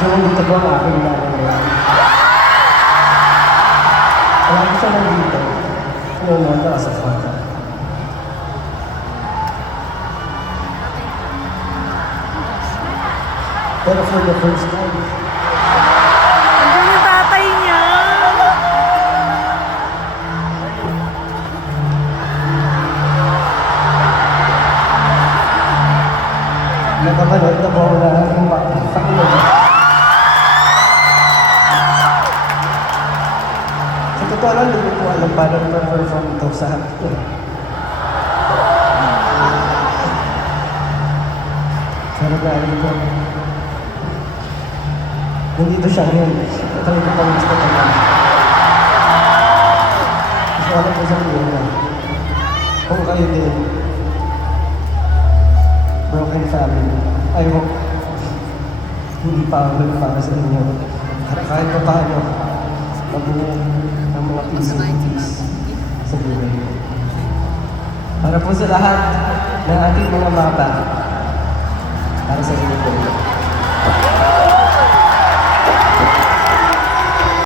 Actually, dito po ang aking nanay. Wala ko siya nandito. Nanonood ako sa photo. Pero for the first time, Andiyan yung tatay niya. nakapanood na po ako na aking pakilog. Sa totoo lang, hindi ko alam paano perform ito sa actor. Pero dahil ko, nandito siya ngayon. Ito rin ko pang gusto ko lang. Gusto ko po sa iyo na kung kayo din, broken family, I hope hindi pa ako para sa inyo. At kahit pa paano, mabuo ang mga peace sa buhay ko. Para po sa lahat ng ating mga bata, para sa inyo po.